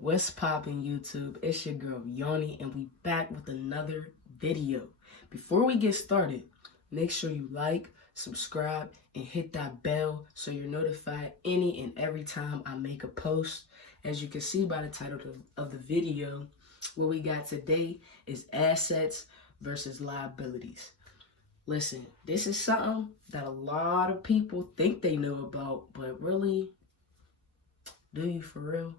What's poppin' YouTube? It's your girl Yoni and we back with another video. Before we get started, make sure you like, subscribe, and hit that bell so you're notified any and every time I make a post. As you can see by the title of the video, what we got today is assets versus liabilities. Listen, this is something that a lot of people think they know about, but really, do you for real?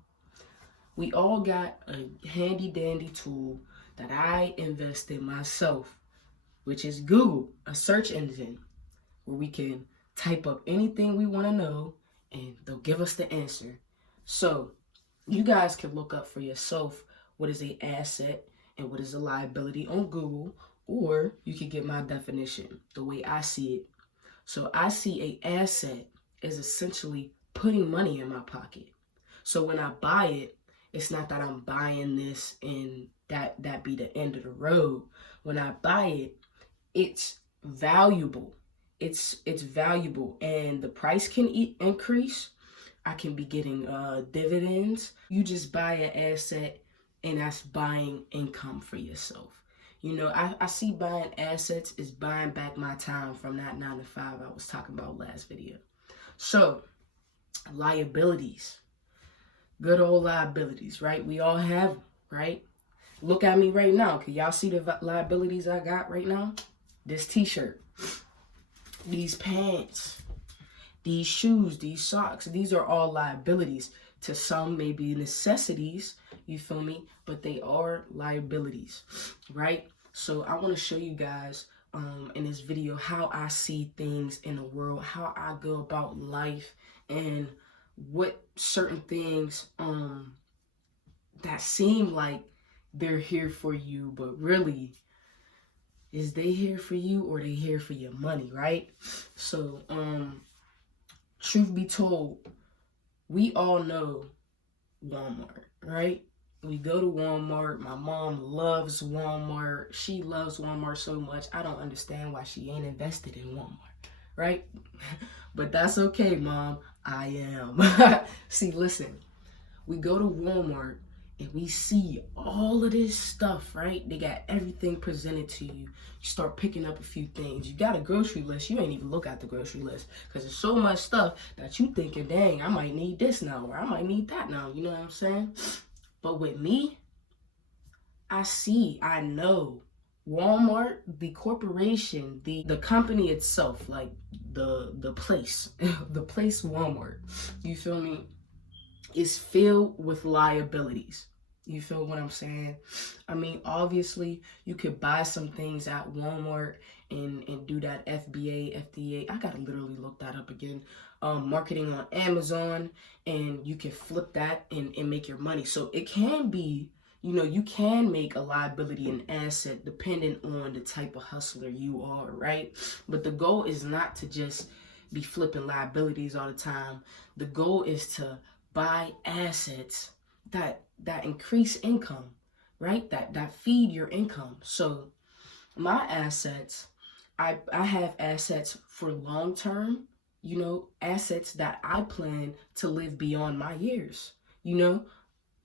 We all got a handy dandy tool that I invested myself, which is Google, a search engine where we can type up anything we want to know and they'll give us the answer. So you guys can look up for yourself what is an asset and what is a liability on Google, or you can get my definition the way I see it. So I see an asset as essentially putting money in my pocket. So when I buy it, it's not that I'm buying this and that be the end of the road. When I buy it, it's valuable. It's valuable, and the price can increase. I can be getting dividends. You just buy an asset, and that's buying income for yourself. You know, I see buying assets is buying back my time from that 9 to 5 I was talking about last video. So, liabilities. Good old liabilities, right? We all have them, right? Look at me right now. Can y'all see the liabilities I got right now? This t-shirt, these pants, these shoes, these socks. These are all liabilities. To some, maybe necessities, you feel me? But they are liabilities, right? So I want to show you guys in this video how I see things in the world, how I go about life, and what certain things that seem like they're here for you, but really, is they here for you or they here for your money, right? So truth be told, we all know Walmart, right? We go to Walmart. My mom loves Walmart. She loves Walmart so much, I don't understand why she ain't invested in Walmart, right? But that's okay, Mom. I am. See, listen, we go to Walmart and we see all of this stuff, right? They got everything presented to you. You start picking up a few things. You got a grocery list. You ain't even look at the grocery list because there's so much stuff that you thinking, dang, I might need this now or I might need that now. You know what I'm saying? But with me, I know Walmart, the corporation, the company itself, like the place, the place Walmart, you feel me, is filled with liabilities. You feel what I'm saying? I mean, obviously, you could buy some things at Walmart and do that FDA. I gotta literally look that up again. Marketing on Amazon, and you can flip that and make your money. So it can be, you know, you can make a liability an asset depending on the type of hustler you are, right? But the goal is not to just be flipping liabilities all the time. The goal is to buy assets that increase income, right? That feed your income. So my assets, I have assets for long term, you know, assets that I plan to live beyond my years, you know,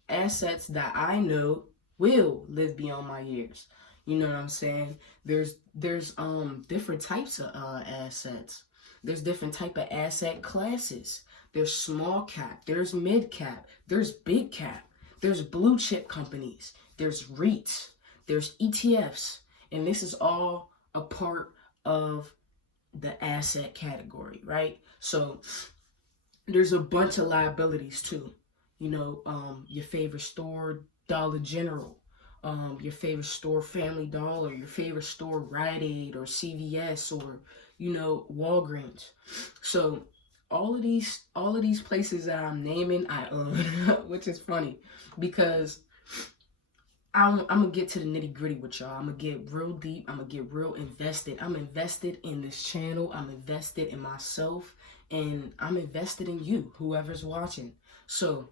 assets that I know will live beyond my years. You know what I'm saying? There's different types of assets. There's different type of asset classes. There's small cap, there's mid cap, there's big cap, there's blue chip companies, there's REITs, there's ETFs, and this is all a part of the asset category, right? So there's a bunch of liabilities too. You know, your favorite store, Dollar General, your favorite store, Family Dollar, your favorite store, Rite Aid or CVS or, you know, Walgreens. So all of these places that I'm naming, I own, which is funny because I'm gonna get to the nitty gritty with y'all. I'm gonna get real deep. I'm gonna get real invested. I'm invested in this channel. I'm invested in myself, and I'm invested in you, whoever's watching. So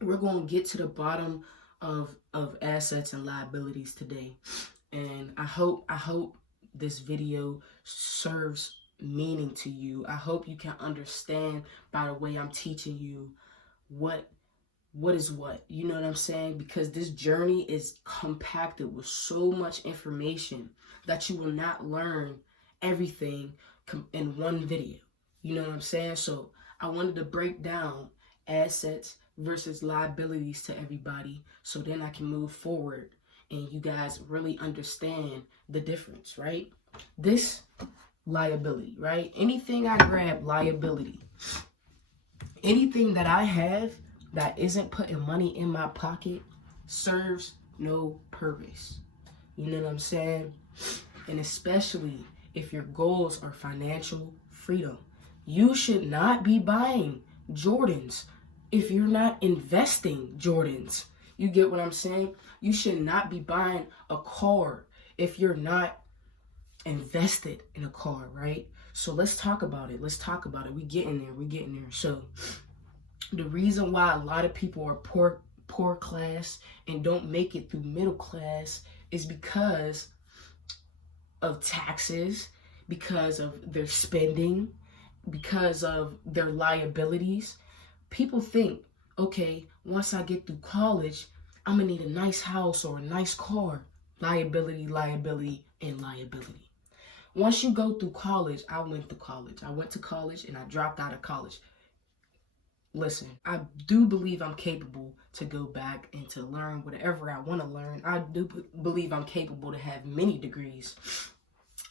we're gonna get to the bottom of assets and liabilities today, and I hope this video serves meaning to you. I hope you can understand by the way I'm teaching you what what is what. You know what I'm saying? Because this journey is compacted with so much information that you will not learn everything in one video. You know what I'm saying? So I wanted to break down assets versus liabilities to everybody so then I can move forward and you guys really understand the difference, right? This liability, right? Anything I grab, liability. Anything that I have that isn't putting money in my pocket serves no purpose. You know what I'm saying? And especially if your goals are financial freedom. You should not be buying Jordans if you're not investing Jordans. You get what I'm saying? You should not be buying a car if you're not invested in a car, right? So let's talk about it. We getting there. So the reason why a lot of people are poor class and don't make it through middle class is because of taxes, because of their spending, because of their liabilities. People think, okay, once I get through college, I'm gonna need a nice house or a nice car. Liability, and liability. Once you go through college, I went to college and I dropped out of college. Listen, I do believe I'm capable to go back and to learn whatever I want to learn. I do believe I'm capable to have many degrees.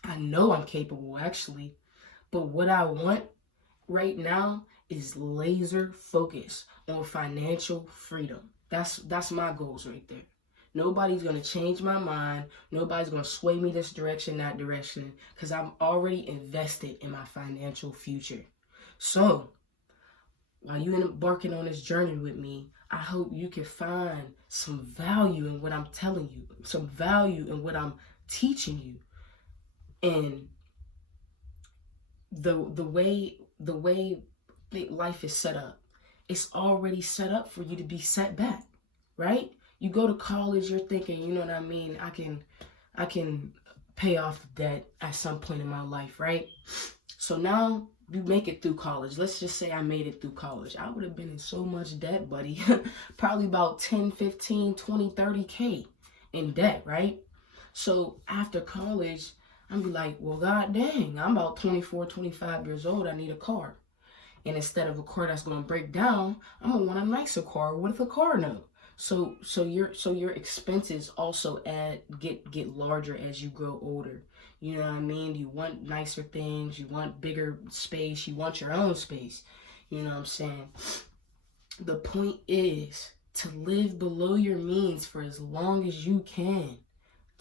I know I'm capable, actually. But what I want right now is laser focus on financial freedom. That's my goals right there. Nobody's going to change my mind. Nobody's going to sway me this direction, that direction, because I'm already invested in my financial future. So, while you're embarking on this journey with me, I hope you can find some value in what I'm telling you, some value in what I'm teaching you. And the way life is set up, it's already set up for you to be set back, right? You go to college, you're thinking, you know what I mean, I can pay off debt at some point in my life, right? So now you make it through college. Let's just say I made it through college. I would have been in so much debt, buddy. Probably about 10, 15, 20, 30K in debt, right? So after college, I'm be like, well, god dang, I'm about 24, 25 years old. I need a car. And instead of a car that's going to break down, I'm going to want a nicer car with a car note. So your expenses also get larger as you grow older. You know what I mean? You want nicer things, you want bigger space, you want your own space. You know what I'm saying? The point is to live below your means for as long as you can,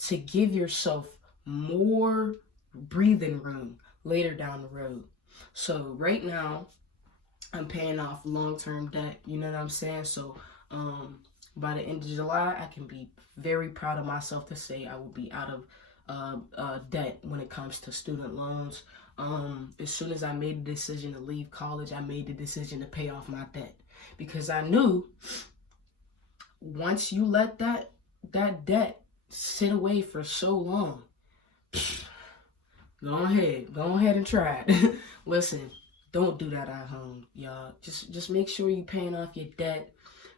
to give yourself more breathing room later down the road. So right now, I'm paying off long-term debt. You know what I'm saying? So by the end of July, I can be very proud of myself to say I will be out of debt when it comes to student loans. As soon as I made the decision to leave college, I made the decision to pay off my debt, because I knew once you let that debt sit away for so long, go ahead and try it. Listen, don't do that at home, y'all. Just make sure you're paying off your debt.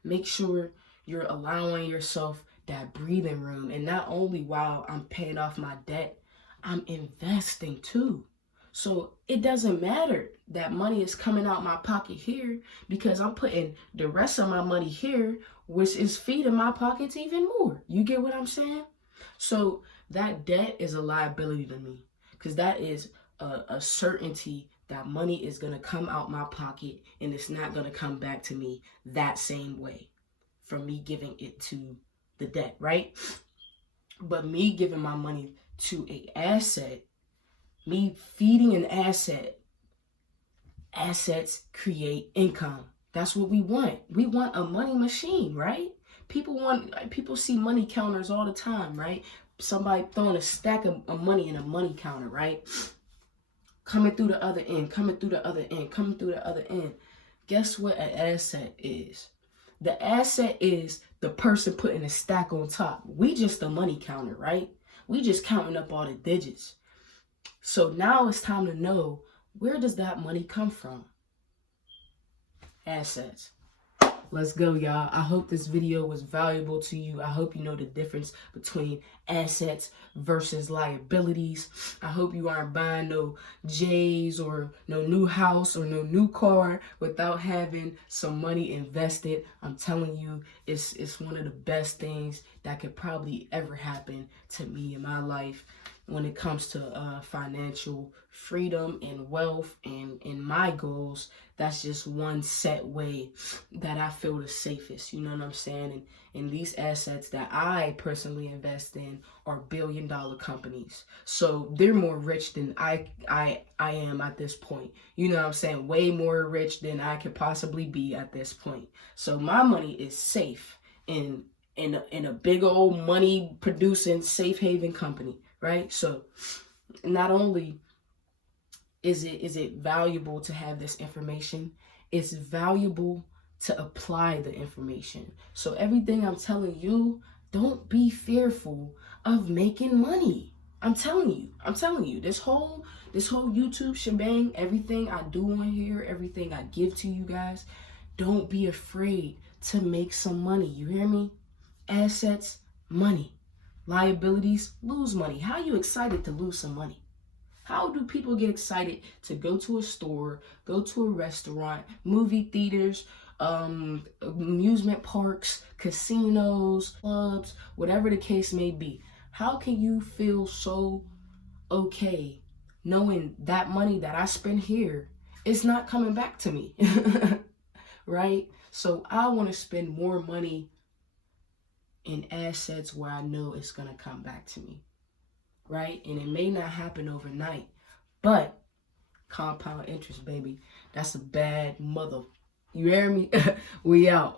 Make sure you're allowing yourself that breathing room. And not only while I'm paying off my debt, I'm investing too. So it doesn't matter that money is coming out my pocket here, because I'm putting the rest of my money here, which is feeding my pockets even more. You get what I'm saying? So that debt is a liability to me, because that is a certainty that money is going to come out my pocket and it's not going to come back to me that same way from me giving it to the debt, right? But me giving my money to an asset, me feeding an asset, assets create income. That's what we want. We want a money machine, right? People see money counters all the time, right? Somebody throwing a stack of money in a money counter, right? Coming through the other end. Guess what an asset is? The asset is the person putting a stack on top. We just a money counter, right? We just counting up all the digits. So now it's time to know, where does that money come from? Assets. Let's go, y'all. I hope this video was valuable to you. I hope you know the difference between assets versus liabilities. I hope you aren't buying no J's or no new house or no new car without having some money invested. I'm telling you, it's one of the best things that could probably ever happen to me in my life when it comes to financial freedom and wealth and my goals. That's just one set way that I feel the safest, you know what I'm saying? And these assets that I personally invest in are billion-dollar companies. So they're more rich than I am at this point. You know what I'm saying? Way more rich than I could possibly be at this point. So my money is safe in a big old money producing safe haven company, right? So not only is it valuable to have this information, it's valuable to apply the information. So everything I'm telling you, don't be fearful of making money. I'm telling you, this whole YouTube shebang, everything I do on here, everything I give to you guys, don't be afraid to make some money. You hear me? Assets, money. Liabilities, lose money. How are you excited to lose some money? How do people get excited to go to a store, go to a restaurant, movie theaters, amusement parks, casinos, clubs, whatever the case may be? How can you feel so okay knowing that money that I spend here is not coming back to me? Right? So I want to spend more money in assets where I know it's going to come back to me. Right? And it may not happen overnight, but compound interest, baby. That's a bad mother. You hear me? We out.